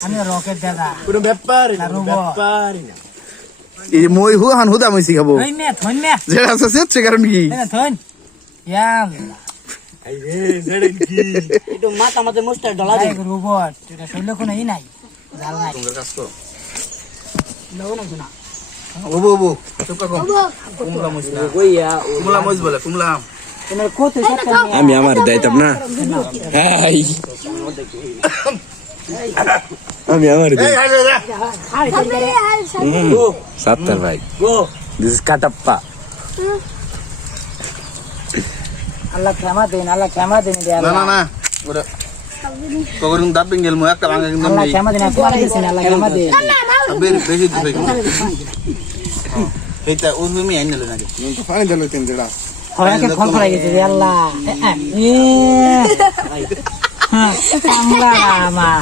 আমি রকেট দাদা কোনো ব্যাপারই না এই মই হুহান হুদা মই শিখাবো ধন্য যেটা আছে সেচ্ছে কারণ কি ধন্য এই রে জেডেন কি একটু মাথা মাঝে মুস্টার ডলা দে রোবট এটা শৈল কোনো ই নাই জাল নাই তোমার কাজ করো লও না শোনা ওবো ওবো চুপ কর কুমলা মজ না কইয়া কুমলা মজ বলে কুমলা তোমার কত সত্য আমি আমার দাইতাম না হাই আমি আমার এই হাই রে সাত্তার ভাই দিস ইজ কাটাপ্পা আল্লাহ ক্ষমা দেন দে না না না ওরে কগরুন দাঁত বেঙ্গেল মো একটা ভাঙা কিন্তু আল্লাহ নেই ক্ষমা দেন আপনি দিছেন আল্লাহ ক্ষমা দেন বের বেশি দিবে এইটা ওজমি আইনলে নাকি তো পানি দিলো তিন জড়া হয়কে ফোন করে গেছে আল্লাহ হ্যাঁ কামলা মা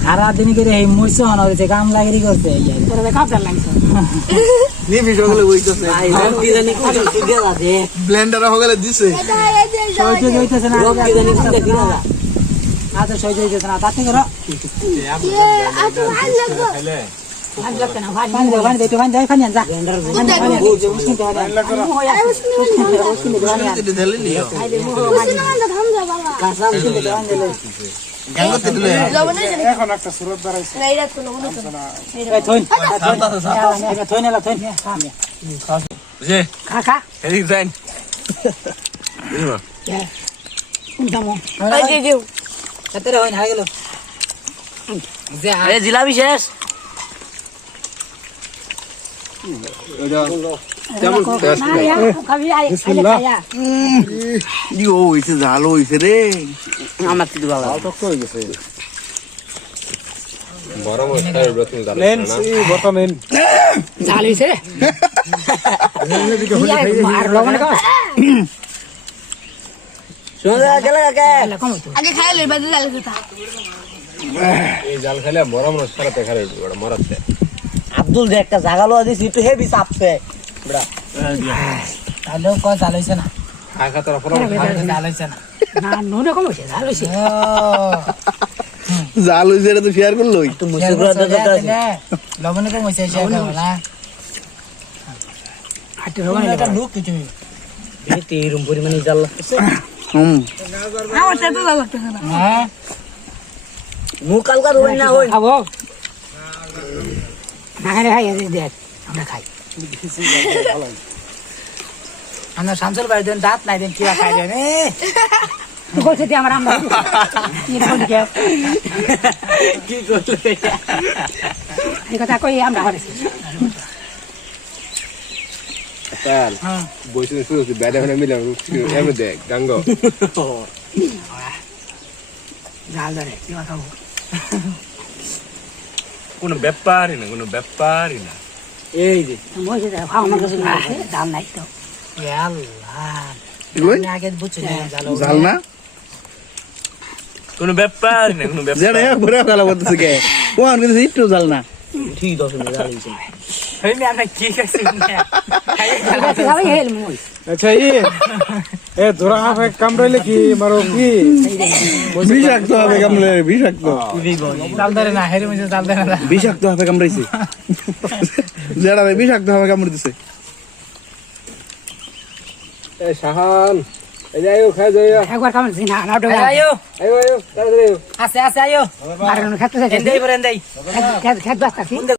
সারা দিন করে এই মুইছ হন হইছে কামলাগিরি করতে তোরে কাপড় লাগছে নি বিশগলে হইতাছে ভাই রক্তি জানি কত সুগেল আছে ব্লেন্ডার হগলে দিছে সহ্য হইতেছে না রক্তি জানি কত দিনা আজ সহ্য হইতেছে না তাতে করো ভাই দে খান যা দিলে লিও কাসাম গাঙ্গতে দিলে এখন একটা সুরত দাঁড়াইছে যে কাকা এদিক যাই আরে জিলাপি শেষ ইও হইছে জালো হইছে রে আমার তো ভালো বড় মশাই ব্রতন জানো নেন এই বর্তমান জালিছে আর লবণ কম শুনে গেল কাকে আগে খাই লই বাদে জাল কথা এই জাল খেলে বড় মানুষ সারাতে খারে বড় মরাতে আব্দুল যে একটা জাগালো দিছি একটু হেভি চাপছে বড়া তাহলেও কয় জালাইছে না খাখা তোরা পড়া জালাইছে না না নুনে কম হইছে জালাইছে জাল হইছে এটা তো শেয়ার করলো একটু মুছে করে দাও লবণ কম হইছে শেয়ার করো না হাতে লবণ এটা লুক কিছু এই তেরুম পরিমাণে জাল লাগছে আমার সাথে জাল লাগতেছে না হ্যাঁ মুখ কালকার হই না হই খাবো না খাই দেখ আমরা খাই আমরা শামসুল ভাই দেন দাঁত নাই দেন কি খাই দেন বলছে আমার আমরা কি করলে এই কথা কই আমরা হরেছি তার বসে শুরু বেদা হলে মিলে এমন দেখ গাঙ্গ জাল ধরে কি খাবো কোনো ব্যাপারই না এই যে বলছে আমার কাছে দাম নাই তো আল্লাহ আগে বুঝছি জাল না কোনো ব্যাপারই না যেটা ঘুরে ফেলা বলতেছে কে কোন কিন্তু একটু জাল না ঠিক আছে না জালিছে এই আমি কি খাইছি খাই হেল মুই আচ্ছা এ ধরা হবে কামড়াইলে কি মারো কি বিষাক্ত হবে কামড়ে বিষাক্ত জাল ধরে না হেরে মুই জাল ধরে না বিষাক্ত হবে কামড়াইছে যেটা বিষাক্ত হবে কামড় দিছে এ শাহান এই যাইও খাই যাইও একবার কামন জিনা না ডো আয়ো আইও তাড়াতাড়ি আছে আয়ো মারন খেতে দেই দেই বরেন দেই খেত বাস্তা